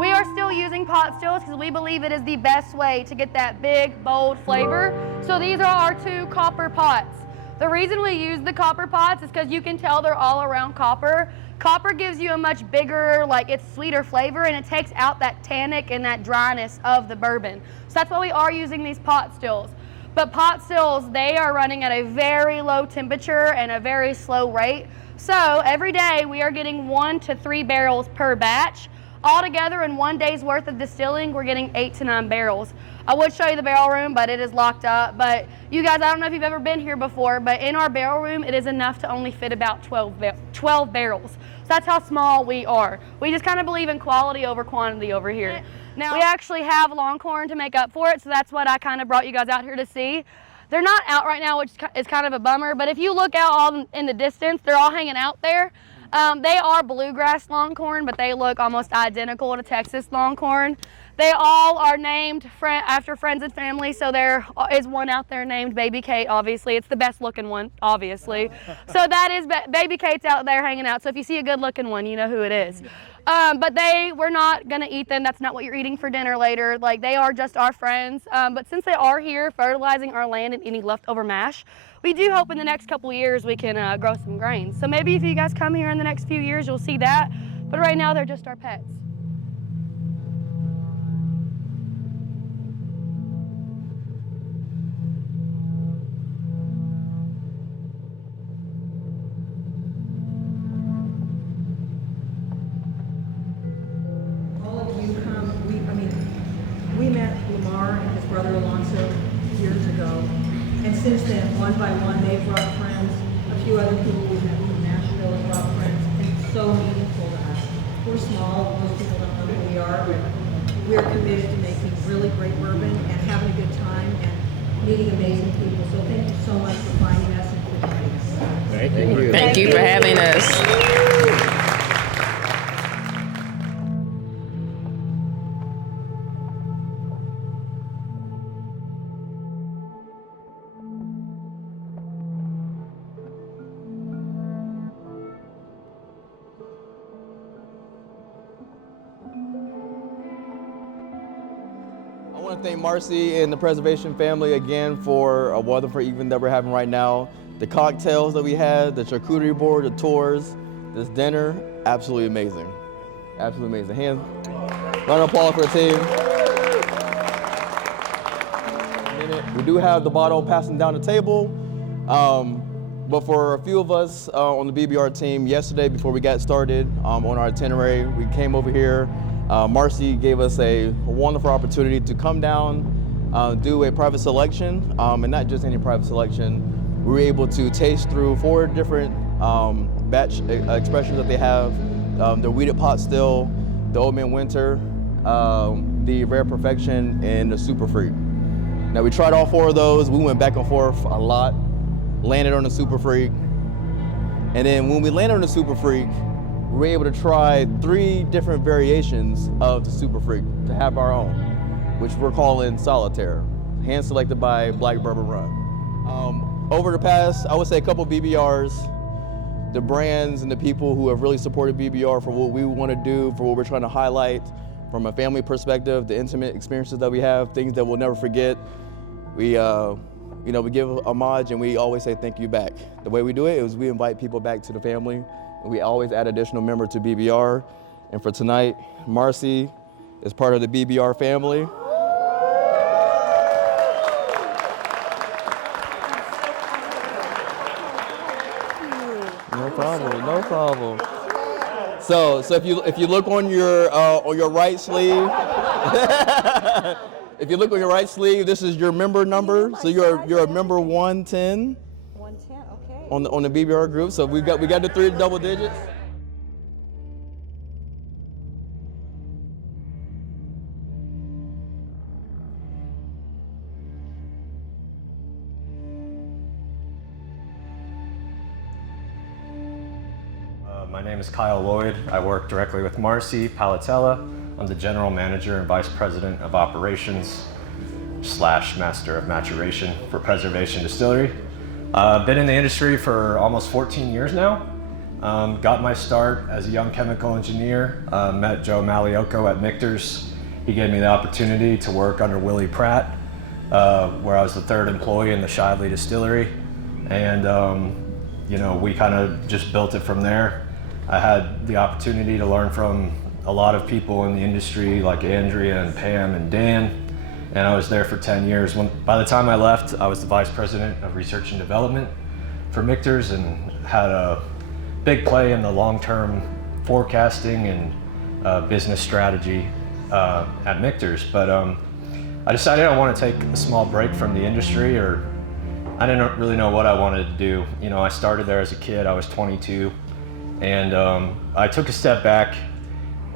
We are still using pot stills because we believe it is the best way to get that big, bold flavor. So these are our 2 copper pots. The reason we use the copper pots is because you can tell they're all around copper. Copper gives you a much bigger, it's sweeter flavor, and it takes out that tannic and that dryness of the bourbon. So that's why we are using these pot stills. But pot stills, they are running at a very low temperature and a very slow rate. So every day we are getting 1 to 3 barrels per batch. Altogether in 1 day's worth of distilling, we're getting 8 to 9 barrels. I would show you the barrel room, but it is locked up. But you guys, I don't know if you've ever been here before, but in our barrel room, it is enough to only fit about 12 barrels. So that's how small we are. We just kind of believe in quality over quantity over here. Now, we actually have Longhorn to make up for it, so that's what I kind of brought you guys out here to see. They're not out right now, which is kind of a bummer, but if you look out all in the distance, they're all hanging out there. They are bluegrass Longhorn, but they look almost identical to Texas Longhorn. They all are named after friends and family, so there is one out there named Baby Kate, obviously. It's the best looking one, obviously. So that is Baby Kate's out there hanging out, so if you see a good looking one, you know who it is. But we're not gonna eat them. That's not what you're eating for dinner later. They are just our friends. But since they are here fertilizing our land and any leftover mash, we do hope in the next couple of years we can grow some grains. So maybe if you guys come here in the next few years, you'll see that. But right now, they're just our pets. And since then, one by one, they've brought friends. A few other people we met from Nashville have brought friends. It's so meaningful to us. We're small, most people don't know who we are, but we're committed to making really great bourbon and having a good time and meeting amazing people. So thank you so much for finding us and for joining us. Thank you. Thank you for having us. I want to thank Marcy and the Preservation family again for a wonderful evening that we're having right now. The cocktails that we had, the charcuterie board, the tours, this dinner, absolutely amazing. Absolutely amazing. Round of applause for the team. We do have the bottle passing down the table, but for a few of us on the BBR team, yesterday before we got started on our itinerary, we came over here. Marcy gave us a wonderful opportunity to come down, do a private selection, and not just any private selection. We were able to taste through 4 different batch expressions that they have. The Weeded Pot Still, the Old Man Winter, the Rare Perfection, and the Super Freak. Now we tried all 4 of those. We went back and forth a lot, landed on the Super Freak. And then when we landed on the Super Freak, we were able to try 3 different variations of the Super Freak to have our own, which we're calling Solitaire, hand selected by Black Bourbon Run. Over the past, I would say a couple BBRs, the brands and the people who have really supported BBR for what we want to do, for what we're trying to highlight from a family perspective, the intimate experiences that we have, things that we'll never forget. We give homage and we always say thank you back. The way we do it is we invite people back to the family. We always add additional members to BBR. And for tonight, Marcy is part of the BBR family. No problem. So if you look on your right sleeve, if you look on your right sleeve, this is your member number. So you're a member 110. 110, okay. On the BBR group. So we got the 3 double digits. My name is Kyle Lloyd. I work directly with Marcy Palatella. I'm the General Manager and Vice President of Operations / Master of Maturation for Preservation Distillery. Been in the industry for almost 14 years now. Got my start as a young chemical engineer. Met Joe Malioco at Michter's. He gave me the opportunity to work under Willie Pratt, where I was the third employee in the Shively Distillery. And you know, we kind of just built it from there. I had the opportunity to learn from a lot of people in the industry like Andrea and Pam and Dan, and I was there for 10 years. By the time I left, I was the Vice President of Research and Development for Michter's and had a big play in the long-term forecasting and business strategy at Michter's. But I decided I want to take a small break from the industry, or I didn't really know what I wanted to do. You know, I started there as a kid, I was 22, and I took a step back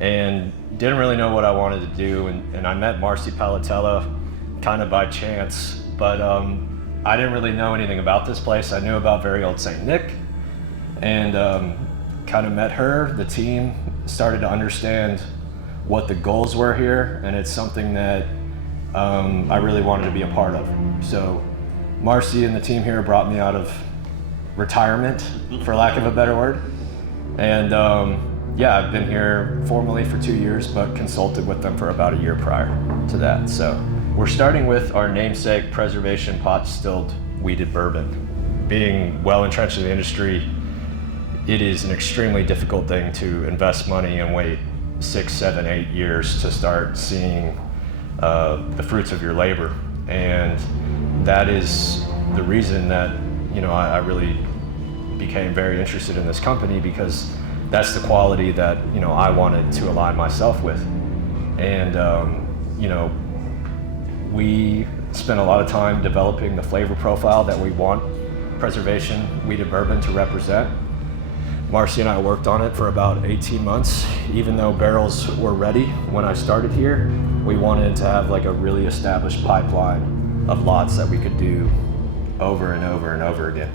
and didn't really know what I wanted to do, and I met Marcy Palatella kind of by chance, but I didn't really know anything about this place. I knew about Very Old St. Nick, and kind of met her, the team, started to understand what the goals were here, and it's something that I really wanted to be a part of. So Marcy and the team here brought me out of retirement, for lack of a better word, and yeah, I've been here formally for 2 years, but consulted with them for about a year prior to that. So we're starting with our namesake Preservation pot distilled wheated bourbon. Being well entrenched in the industry, it is an extremely difficult thing to invest money and wait 6, 7, 8 years to start seeing the fruits of your labor. And that is the reason that, you know, I really became very interested in this company, because that's the quality that, you know, I wanted to align myself with. And you know, we spent a lot of time developing the flavor profile that we want Preservation wheated bourbon to represent. Marcy and I worked on it for about 18 months. Even though barrels were ready when I started here, we wanted to have like a really established pipeline of lots that we could do over and over and over again.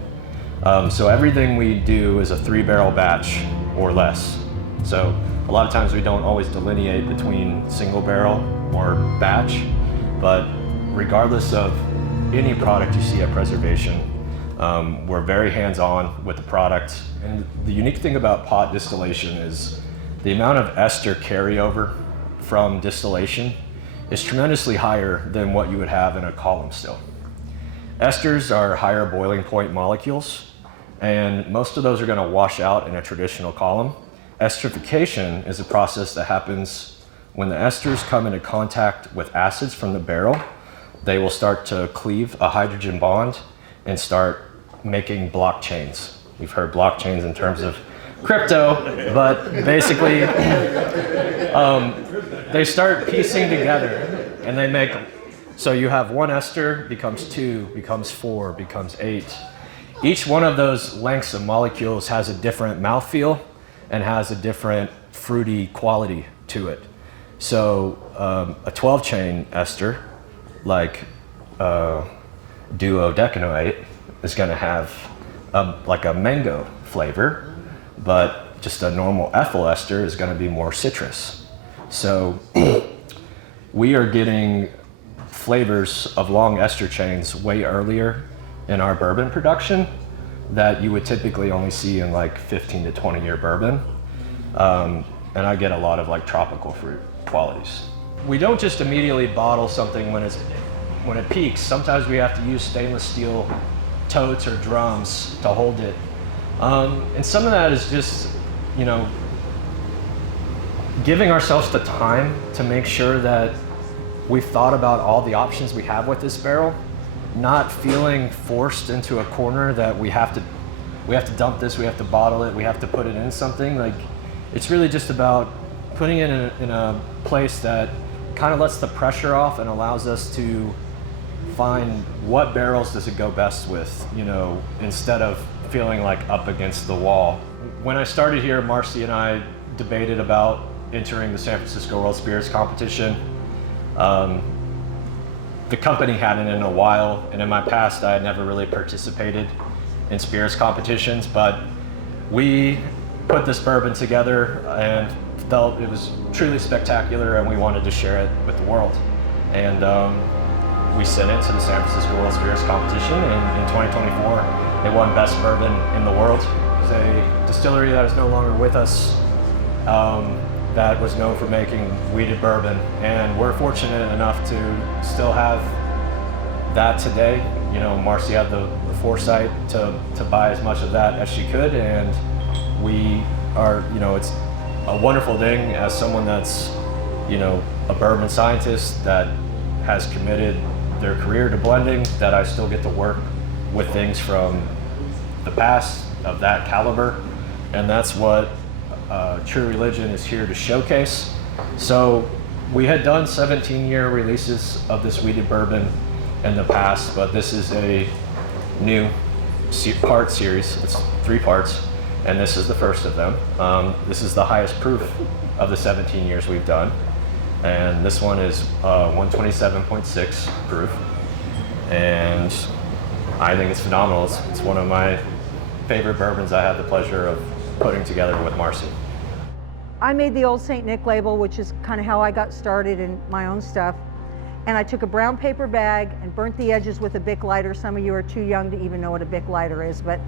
So everything we do is a 3-barrel batch or less. So a lot of times we don't always delineate between single barrel or batch, but regardless of any product you see at Preservation, we're very hands-on with the product. And the unique thing about pot distillation is the amount of ester carryover from distillation is tremendously higher than what you would have in a column still. Esters are higher boiling point molecules, and most of those are going to wash out in a traditional column. Esterification is a process that happens when the esters come into contact with acids from the barrel. They will start to cleave a hydrogen bond and start making blockchains. We've heard blockchains in terms of crypto, but basically they start piecing together and they make, so you have one ester becomes 2, becomes 4, becomes 8. Each one of those lengths of molecules has a different mouthfeel and has a different fruity quality to it. So a 12-chain ester, like duodecanoate, is going to have like a mango flavor, but just a normal ethyl ester is going to be more citrus. So we are getting flavors of long ester chains way earlier in our bourbon production that you would typically only see in like 15 to 20 year bourbon. And I get a lot of like tropical fruit qualities. We don't just immediately bottle something when it peaks. Sometimes we have to use stainless steel totes or drums to hold it. And some of that is just, you know, giving ourselves the time to make sure that we've thought about all the options we have with this barrel, not feeling forced into a corner that we have to dump this, we have to bottle it, we have to put it in something. Like, it's really just about putting it in a place that kind of lets the pressure off and allows us to find what barrels does it go best with, you know, instead of feeling like up against the wall. When I started here, Marcy and I debated about entering the San Francisco World Spirits Competition. The company hadn't in a while, and in my past I had never really participated in spirits competitions, but we put this bourbon together and felt it was truly spectacular, and we wanted to share it with the world. And we sent it to the San Francisco World Spirits Competition, and in 2024 it won Best Bourbon in the World. a distillery that is no longer with us that was known for making wheated bourbon, and we're fortunate enough to still have that today. You know, Marcy had the foresight to buy as much of that as she could, and we are, you know, it's a wonderful thing as someone that's, you know, a bourbon scientist that has committed their career to blending, that I still get to work with things from the past of that caliber, and that's what True Religion is here to showcase. So we had done 17-year releases of this wheated bourbon in the past, but this is a new part series. It's 3 parts, and this is the first of them. This is the highest proof of the 17 years we've done, and this one is 127.6 proof, and I think it's phenomenal. It's one of my favorite bourbons I had the pleasure of putting together with Marcy. I made the Old St. Nick label, which is kind of how I got started in my own stuff. And I took a brown paper bag and burnt the edges with a Bic lighter. Some of you are too young to even know what a Bic lighter is, but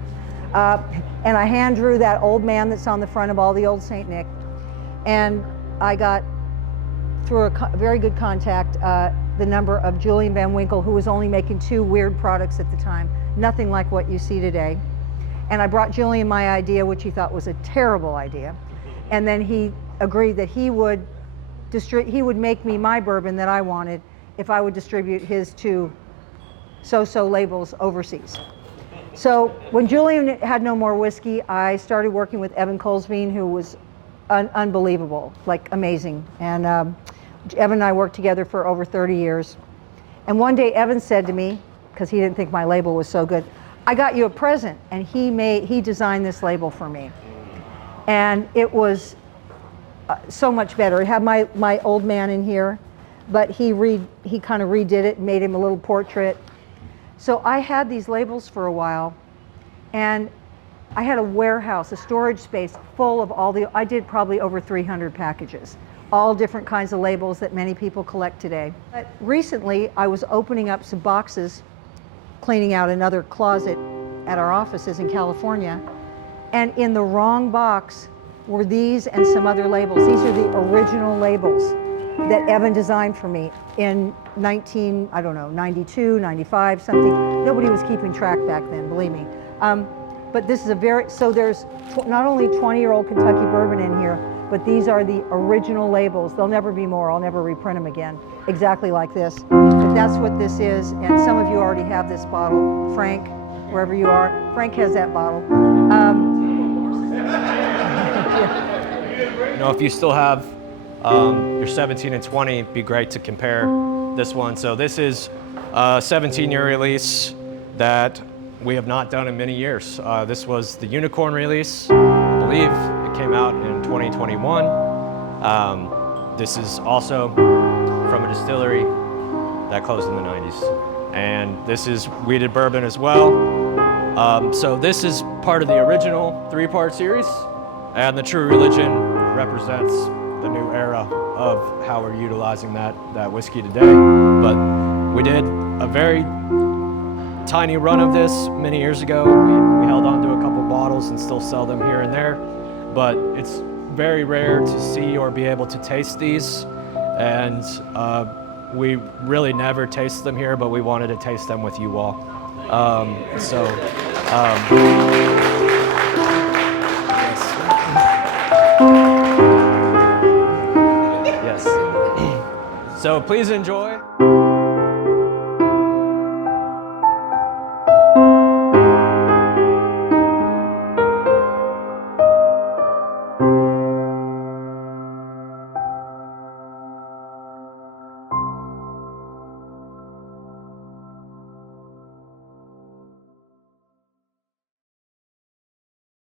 and I hand drew that old man that's on the front of all the Old St. Nick. And I got, through a very good contact, the number of Julian Van Winkle, who was only making 2 weird products at the time, nothing like what you see today. And I brought Julian my idea, which he thought was a terrible idea. And then he agreed that he would make me my bourbon that I wanted if I would distribute his 2 so-so labels overseas. So when Julian had no more whiskey, I started working with Evan Colesbean, who was unbelievable, like amazing. And Evan and I worked together for over 30 years. And one day Evan said to me, because he didn't think my label was so good, "I got you a present," and he designed this label for me. And it was so much better. It had my old man in here, but he kind of redid it and made him a little portrait. So I had these labels for a while, and I had a warehouse, a storage space full of I did probably over 300 packages, all different kinds of labels that many people collect today. But recently, I was opening up some boxes, cleaning out another closet at our offices in California, and in the wrong box were these and some other labels. These are the original labels that Evan designed for me in 92, 95, something. Nobody was keeping track back then, believe me. But this is so there's not only 20-year-old Kentucky bourbon in here, but these are the original labels. There'll never be more. I'll never reprint them again, exactly like this. But that's what this is, and some of you already have this bottle. Frank, wherever you are, Frank has that bottle. You know, if you still have your 17 and 20, it'd be great to compare this one. So this is a 17-year release that we have not done in many years. This was the Unicorn release. I believe it came out in 2021. This is also from a distillery that closed in the 90s. And this is wheated bourbon as well. So this is part of the original 3-part series, and the True Religion represents the new era of how we're utilizing that whiskey today. But we did a very tiny run of this many years ago. We held on to a couple bottles and still sell them here and there, but it's very rare to see or be able to taste these, and we really never taste them here, but we wanted to taste them with you all. Yes. So please enjoy.